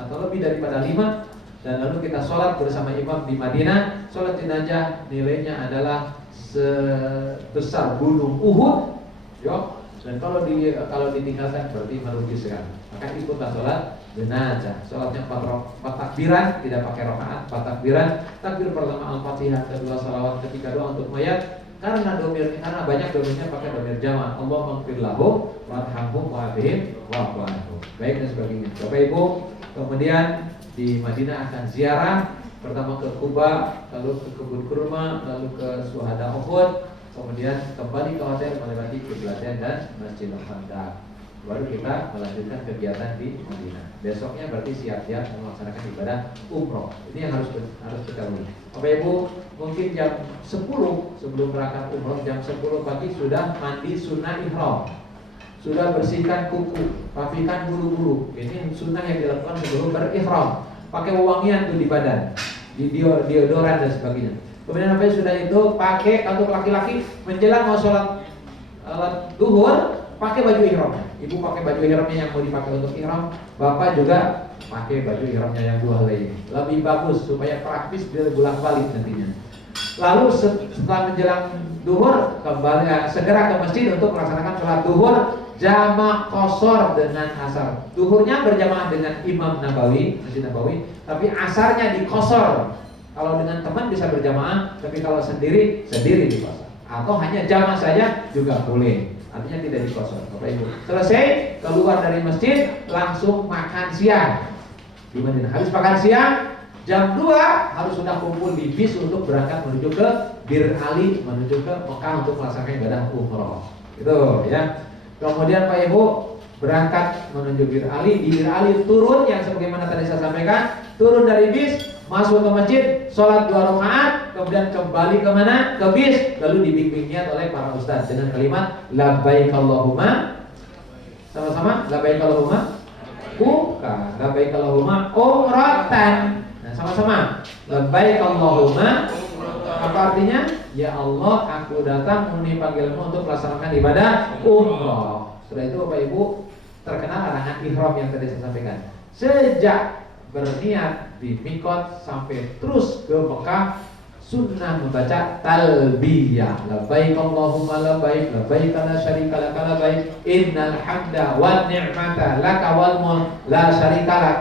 atau lebih daripada 5, dan lalu kita sholat bersama imam di Madinah. Sholat jenazah nilainya adalah sebesar gunung Uhud, yo. Dan kalau ditinggalkan berarti merugi sekali. Maka ikutlah sholat jenazah. Sholatnya 4 takbiran, tidak pakai rakaat, 4 takbiran. Takbir pertama Al-Fatihah, kedua salawat, ketiga doa untuk mayat. Karena banyak domirnya pakai domir jama'. Allah maghfir lahum warhamhum wa'afihim wa'fu anhum. Baik dan sebagainya. Bapak Ibu, kemudian di Madinah akan ziarah, pertama ke Kuba, lalu ke kebun kurma, lalu ke Syuhada Uhud, kemudian kembali ke hotel melewati Qiblatain dan Masjidil Khandaq. Baru kita melanjutkan kegiatan di Madinah. Besoknya berarti siap-siap melaksanakan ibadah umroh. Ini yang harus diketahui. Bapak Ibu, mungkin jam 10 sebelum berangkat umroh, jam 10 pagi sudah mandi sunnah ihram, sudah bersihkan kuku, rapikan bulu-bulu. Ini sunnah yang dilakukan sebelum berihram. Pakai wewangian tuh di badan, di deodoran dan sebagainya. Kemudian apa sudah itu pakai, untuk laki-laki menjelang mau sholat duhur pakai baju ihramnya. Ibu pakai baju ihramnya yang mau dipakai untuk ihram, bapak juga pakai baju ihramnya yang 2 helai. Lebih bagus supaya praktis biar bolak-balik nantinya. Lalu setelah menjelang duhur kembali segera ke masjid untuk melaksanakan sholat duhur jamak qashar dengan asar. Duhurnya berjamaah dengan Imam Nabawi, Masjid Nabawi, tapi asarnya di qashar. Kalau dengan teman bisa berjamaah, tapi kalau sendiri di qashar. Atau hanya jamaah saja juga boleh. Artinya tidak di qashar. Bapak Ibu, selesai keluar dari masjid langsung makan siang. Di Madinah habis makan siang jam 2 harus sudah kumpul di bis untuk berangkat menuju ke Bir Ali, menuju ke Mekah untuk melaksanakan ibadah umroh. Itu ya. Kemudian Pak Ibu berangkat menuju Bir Ali. Di Bir Ali turun, yang sebagaimana tadi saya sampaikan, turun dari bis, masuk ke masjid, sholat 2 rakaat, kemudian kembali ke mana? Ke bis, lalu dibimbing niat oleh para ustaz dengan kalimat labbaik Allahumma, sama-sama labbaik Allahumma bukan labbaik Allahumma umratan. Nah, sama-sama labbaik Allahumma, apa artinya? Ya Allah, aku datang memenuhi panggilanmu untuk melaksanakan ibadah umroh. Setelah itu Bapak Ibu terkenal larangan ihram yang tadi saya sampaikan. Sejak berniat di Mikot sampai terus ke Mekah, sunnah membaca talbiyah. Labbaik Allahumma labbaik, labbaik la syarika laka labbaik, innal hamda wan ni'mata laka wal mulk la syarika lak.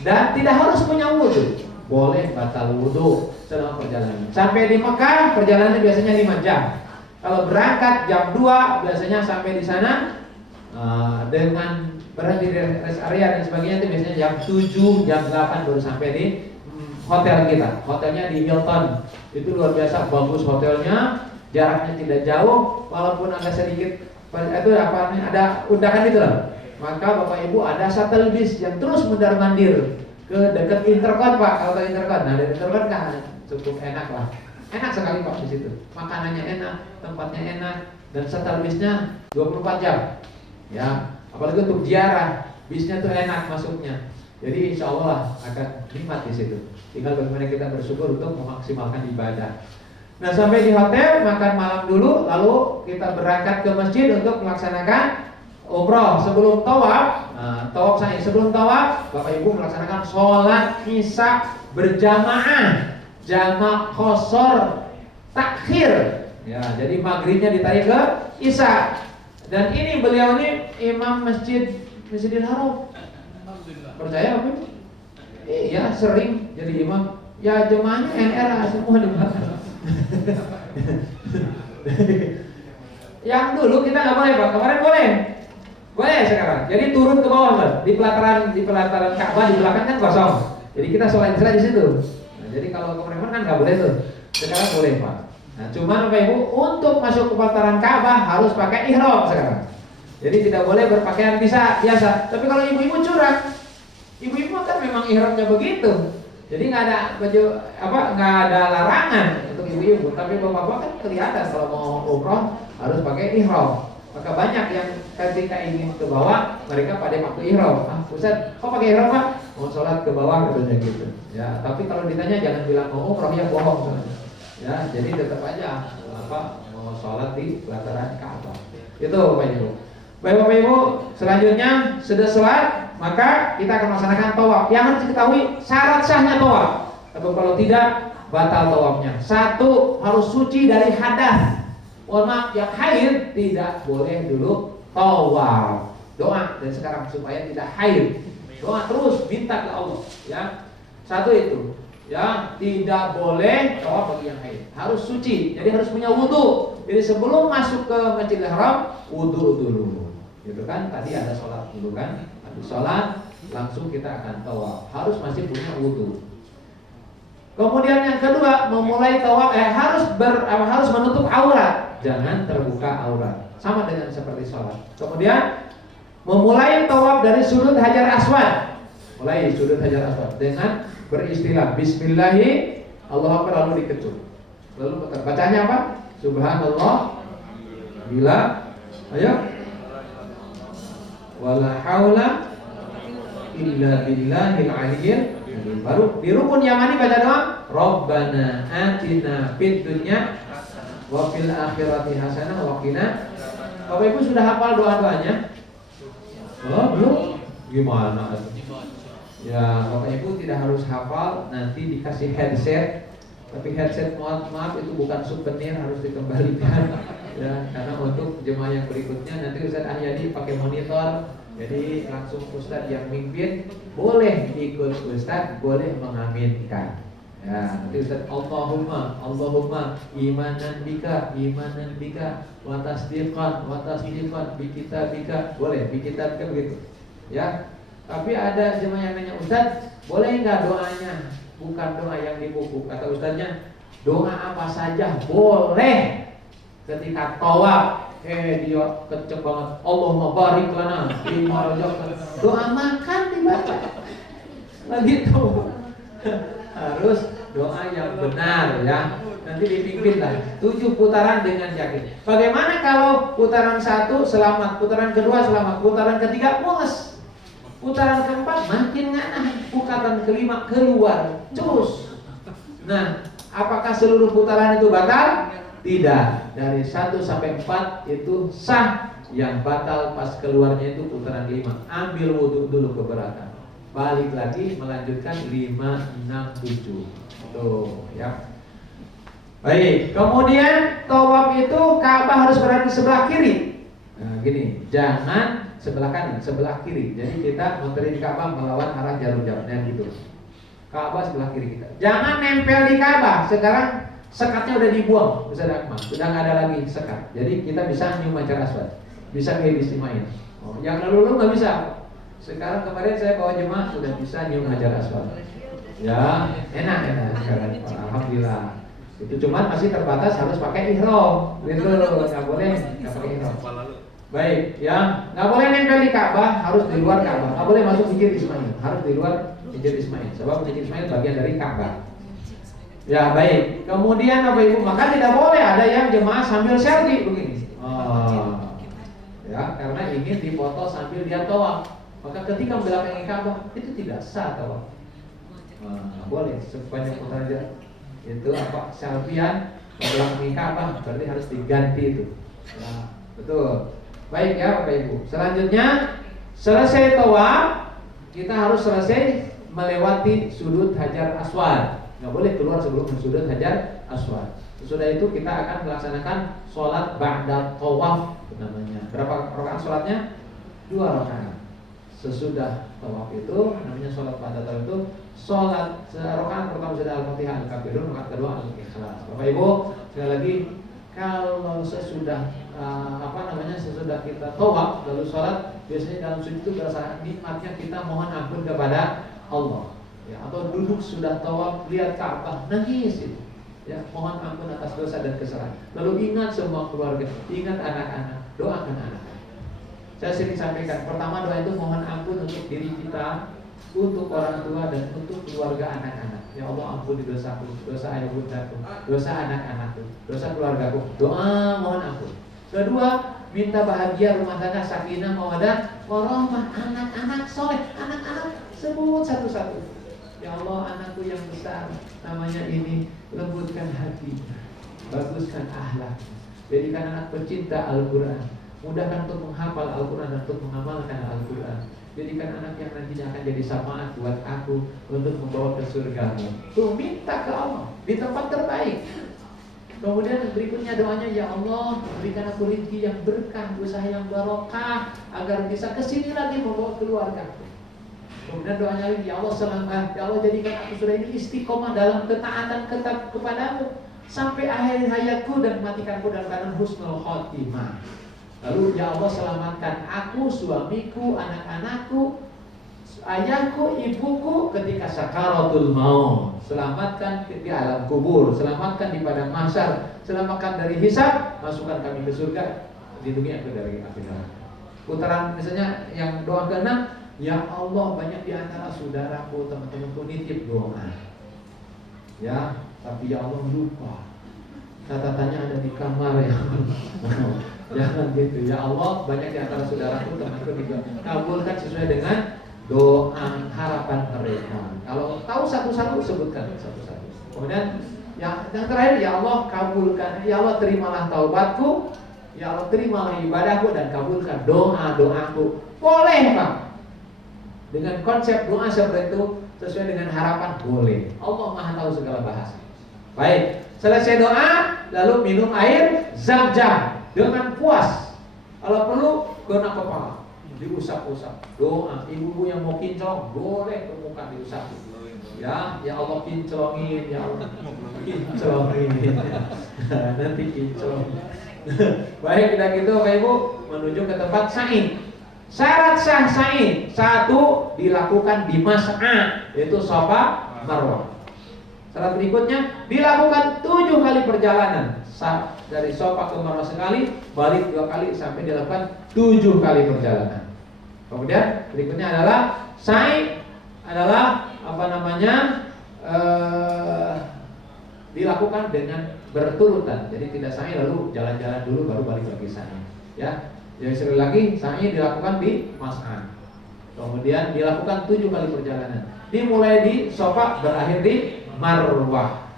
Dan tidak harus punya wudu. Boleh batal wudu selama perjalanan. Sampai di Mekah perjalanan biasanya 5 jam. Kalau berangkat jam 2 biasanya sampai di sana dengan berhenti di rest area dan sebagainya itu biasanya jam 7, jam 8 baru sampai di hotel kita. Hotelnya di Hilton. Itu luar biasa bagus hotelnya, jaraknya tidak jauh, walaupun agak sedikit itu ada undakan itu loh. Maka Bapak Ibu ada shuttle bis yang terus mundar-mandir ke dekat Intercon Pak. Kalau ke Intercon, nah dari Intercon kan cukup enak lah. Enak sekali Pak di situ. Makanannya enak, tempatnya enak, dan shuttle bisnya 24 jam. Ya, apalagi untuk ziarah, bisnya tuh enak masuknya. Jadi insya Allah akan nikmat di situ. Tinggal bagaimana kita bersyukur untuk memaksimalkan ibadah. Nah, sampai di hotel makan malam dulu, lalu kita berangkat ke masjid untuk melaksanakan umroh. Sebelum tawaf, sebelum tawaf, Bapak Ibu melaksanakan sholat isya berjamaah, jamak qashar takhir. Ya, jadi maghribnya ditarik ke isya. Dan ini beliau ini imam Masjidil Haram. Percaya apa? Iya, sering jadi imam. Ya jemaahnya NR semua di belakang. Yang dulu kita nggak boleh Pak, kemarin boleh. Boleh sekarang. Jadi turun ke bawah Pak. Di pelataran Ka'bah di belakang kan kosong. Jadi kita sholat isya di situ. Nah, jadi kalau kemarin kan nggak boleh tuh. Sekarang boleh Pak. Nah, cuman Bapak Ibu untuk masuk ke pelataran Ka'bah harus pakai ihram sekarang. Jadi tidak boleh berpakaian biasa. Tapi kalau ibu-ibu curang, ibu-ibu kan memang ihramnya begitu. Jadi nggak ada baju nggak ada larangan untuk ibu-ibu. Tapi bapak-bapak kan kelihatan kalau mau umroh harus pakai ihram. Maka banyak yang ketika ingin ke bawah, mereka pada pakai ihram. Ah, Ustaz, kok pakai ihram, Pak? Mau sholat ke bawah katanya gitu. Ya, tapi kalau ditanya jangan bilang umroh, ya bohong. Ya, jadi tetap aja mau sholat di pelataran Ka'bah. Itu Bapak Ibu. Baik Bapak Ibu, selanjutnya sudah sholat, maka kita akan melaksanakan tawaf. Yang harus diketahui syarat sahnya tawaf. Tapi kalau tidak, batal tawafnya. Satu, harus suci dari hadas. Mohon maaf, yang haid tidak boleh dulu tawaf. Doa dan sekarang supaya tidak haid. Doa terus minta ke Allah, ya. Satu itu, ya, tidak boleh tawaf bagi yang haid. Harus suci, jadi harus punya wudu. Jadi sebelum masuk ke Masjidil Haram, wudu dulu. Gitu kan? Tadi ada sholat dulu kan? Habis sholat langsung kita akan tawaf. Harus masih punya wudu. Kemudian yang kedua, memulai tawaf harus menutup aurat. Jangan terbuka aurat. Sama dengan seperti sholat. Kemudian memulai tawaf dari sudut Hajar Aswad. Mulai sudut Hajar Aswad dengan beristilah Bismillahi Allahu Akbar, lalu dikecup. Lalu bacanya apa? Subhanallah. Bila, ayo. Wala haula illa billahil aliyyil. Baru di rukun Yamani baca doa Rabbana atina fid dunya wa fil akhirati hasanah wa qina. Bapak Ibu sudah hafal doa-doanya? Oh, belum? Gimana? Ya, Bapak Ibu tidak harus hafal, nanti dikasih headset. Tapi headset maaf itu bukan souvenir, harus dikembalikan. Ya, karena untuk jemaah yang berikutnya nanti Ustaz Ahyadi pakai monitor. Jadi langsung Ustaz yang mimpin, boleh ikut Ustaz, boleh mengaminkan. Ya, nanti Ustaz Allahumma imanan bika wa tasdiqan bi kitabika, boleh bi kitabika begitu. Ya. Tapi ada jemaah yang nanya, Ustaz, boleh enggak doanya bukan doa yang di buku? Kata Ustaznya, doa apa saja boleh. Ketika tawaf dia kecek banget, Allahumma barik lana fima razaqtana. Doa makan dibaca. Begitu. Harus doa yang benar ya. Nanti dipimpin lah 7 putaran dengan yakin. Bagaimana kalau putaran 1 selamat, putaran kedua selamat, putaran ketiga mules, putaran keempat makin nganah, putaran kelima keluar cus. Nah, apakah seluruh putaran itu batal? Tidak. Dari 1 sampai 4 itu sah. Yang batal pas keluarnya itu putaran 5. Ambil wudhu dulu keberatan, balik lagi melanjutkan 5, 6, 7. Tuh ya. Baik, kemudian tawaf itu Ka'bah harus berada di sebelah kiri. Nah, gini, jangan sebelah kanan, sebelah kiri. Jadi kita muterin di Ka'bah melawan arah jarum-jarumnya gitu. Ka'bah sebelah kiri kita. Jangan nempel di Ka'bah. Sekarang sekatnya udah dibuang, sudah nggak ada lagi sekat. Jadi kita bisa nyium Hajar Aswad, bisa kayak Ismail. Oh, yang lalu nggak bisa. Sekarang kemarin saya bawa jemaah sudah bisa nyium Hajar Aswad. Ya, enak sekarang. Alhamdulillah. Itu cuma masih terbatas harus pakai ihram. Gitu, nggak boleh nggak pakai ihram. Baik, ya, nggak boleh nempel di Ka'bah, harus di luar Ka'bah. Nggak boleh masuk Hijr Ismail, harus di luar Hijr Ismail. Sebab Hijr Ismail bagian dari Ka'bah. Ya baik, kemudian Bapak Ibu, maka tidak boleh ada yang jemaah sambil selfie begini. Ya, karena ingin dipoto sambil dia tawaf. Maka ketika membelakangi Ka'bah itu tidak sah tawaf. Boleh sepanjang putaran itu selfiean membelakangi Ka'bah, berarti harus diganti itu. Nah, betul. Baik ya Bapak Ibu. Selanjutnya selesai tawaf, kita harus selesai melewati sudut Hajar Aswad. Nggak boleh keluar sebelum sudut Hajar Aswad. Sesudah itu kita akan melaksanakan sholat ba'da tawaf namanya. Berapa rakaat sholatnya? 2 rakaat. Sesudah tawaf itu namanya sholat ba'da tawaf itu sholat rakaat pertama sudah Al-Fatihah, Al-Kafirun, rakaat kedua Al-Ikhlas. Bapak Ibu, sekali lagi kalau sesudah sesudah kita tawaf lalu sholat, biasanya dalam sujud itu berasa nikmatnya kita mohon ampun kepada Allah. Ya, atau duduk sudah tawaf lihat Ka'bah nangis itu. Ya, mohon ampun atas dosa dan kesalahan. Lalu ingat semua keluarga, ingat anak-anak, doakan anak-anak. Saya sering sampaikan, pertama doa itu mohon ampun untuk diri kita, untuk orang tua dan untuk keluarga anak-anak. Ya Allah, ampuni dosaku, dosa ayah bundaku, dosa anak-anakku, dosa keluargaku. Doa mohon ampun. Kedua, minta bahagia rumah tangga, sakinah, mawaddah, warahmah, anak-anak soleh, anak-anak sebut satu-satu. Ya Allah, anakku yang besar namanya ini, lembutkan hatinya, baguskan akhlak, jadikan anak pecinta Al-Quran, mudahkan untuk menghafal Al-Quran dan untuk mengamalkan Al-Quran. Jadikan anak yang nantinya akan jadi syafaat buat aku untuk membawa ke surgamu. Tuh, minta ke Allah di tempat terbaik. Kemudian berikutnya doanya, ya Allah, berikan aku rezeki yang berkah, usaha yang barokah, agar bisa kesini lagi membawa keluarga. Kemudian doanya lagi, ya Allah selamat, ya Allah jadikan aku sudah ini istiqomah dalam ketaatan kepadamu sampai akhir hayatku dan matikanku dalam keadaan husnul khotimah. Lalu ya Allah selamatkan aku, suamiku, anak-anakku, ayahku, ibuku ketika sakaratul maut. Selamatkan di alam kubur, selamatkan di padang mahsyar, selamatkan dari hisab, masukkan kami ke surga, lindungi aku dari api neraka. Putaran misalnya yang doa ke-6, ya Allah, banyak di antara saudaraku, teman-temanku nitip doa. Ya, tapi ya Allah lupa. Catatannya ada di kamar ya. Jangan gitu. Ya Allah, banyak di antara saudaraku, temanku juga kabulkan sesuai dengan doa harapan mereka. Kalau tahu satu-satu sebutkan satu-satu. Kemudian yang terakhir, ya Allah kabulkan, ya Allah terimalah taubatku, ya Allah terimalah ibadahku dan kabulkan doa-doaku. Boleh Pak. Dengan konsep doa seperti itu sesuai dengan harapan boleh. Allah Maha tahu segala bahasa. Baik, selesai doa lalu minum air zam-zam dengan puas. Kalau perlu kena kepala, diusap-usap. Doa, ibu-ibu yang mau kinclong boleh ke muka diusap. Ya, ya Allah kinclongin, ya Allah kinclongin. Nanti kinclong. Baik, tidak gitu Bapak Ibu, menuju ke tempat sa'i. Syarat sah sa'i, 1 dilakukan di mas'a, yaitu Safa Marwah. Syarat berikutnya dilakukan 7 kali perjalanan. Dari Safa ke Marwah sekali, balik 2 kali sampai dilakukan 7 kali perjalanan. Kemudian berikutnya adalah sa'i adalah dilakukan dengan berturutan. Jadi tidak sa'i lalu jalan-jalan dulu baru balik lagi sa'i. Ya. Jadi sekali lagi sa'i dilakukan di mas'a. Kemudian dilakukan 7 kali perjalanan. Dimulai di Safa, berakhir di Marwah.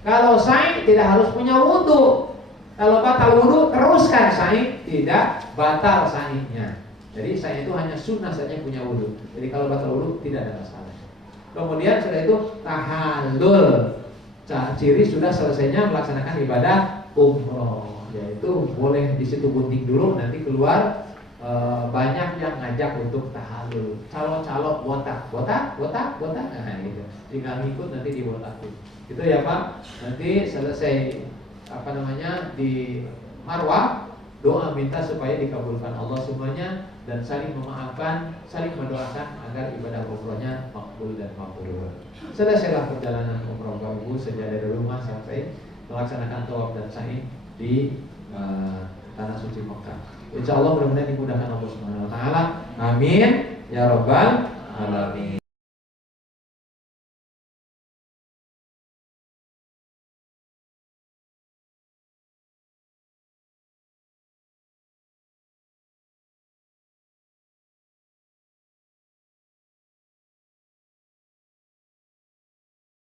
Kalau sa'i tidak harus punya wudu. Kalau batal wudu teruskan sa'i, tidak batal sa'inya. Jadi sa'i itu hanya sunnah saja punya wudu. Jadi kalau batal wudu tidak ada masalah. Kemudian setelah itu tahallul. Ciri sudah selesainya melaksanakan ibadah umroh. Yaitu boleh di situ gunting dulu, nanti keluar banyak yang ngajak untuk tahallul. Calo-calo botak, nah gitu. Tinggal ngikut nanti dibotakin. Itu ya Pak. Nanti selesai di Marwah, doa minta supaya dikabulkan Allah semuanya dan saling memaafkan, saling mendoakan agar ibadah umrohnya makbul dan mabrur. Selesailah perjalanan umroh Bapak Ibu sejak dari rumah sampai melaksanakan tawaf dan sa'i di tanah suci Mekah. Insya Allah mudah-mudahan dimudahkan Allah Subhanahu Wa Taala. Amin ya Rabbal Alamin.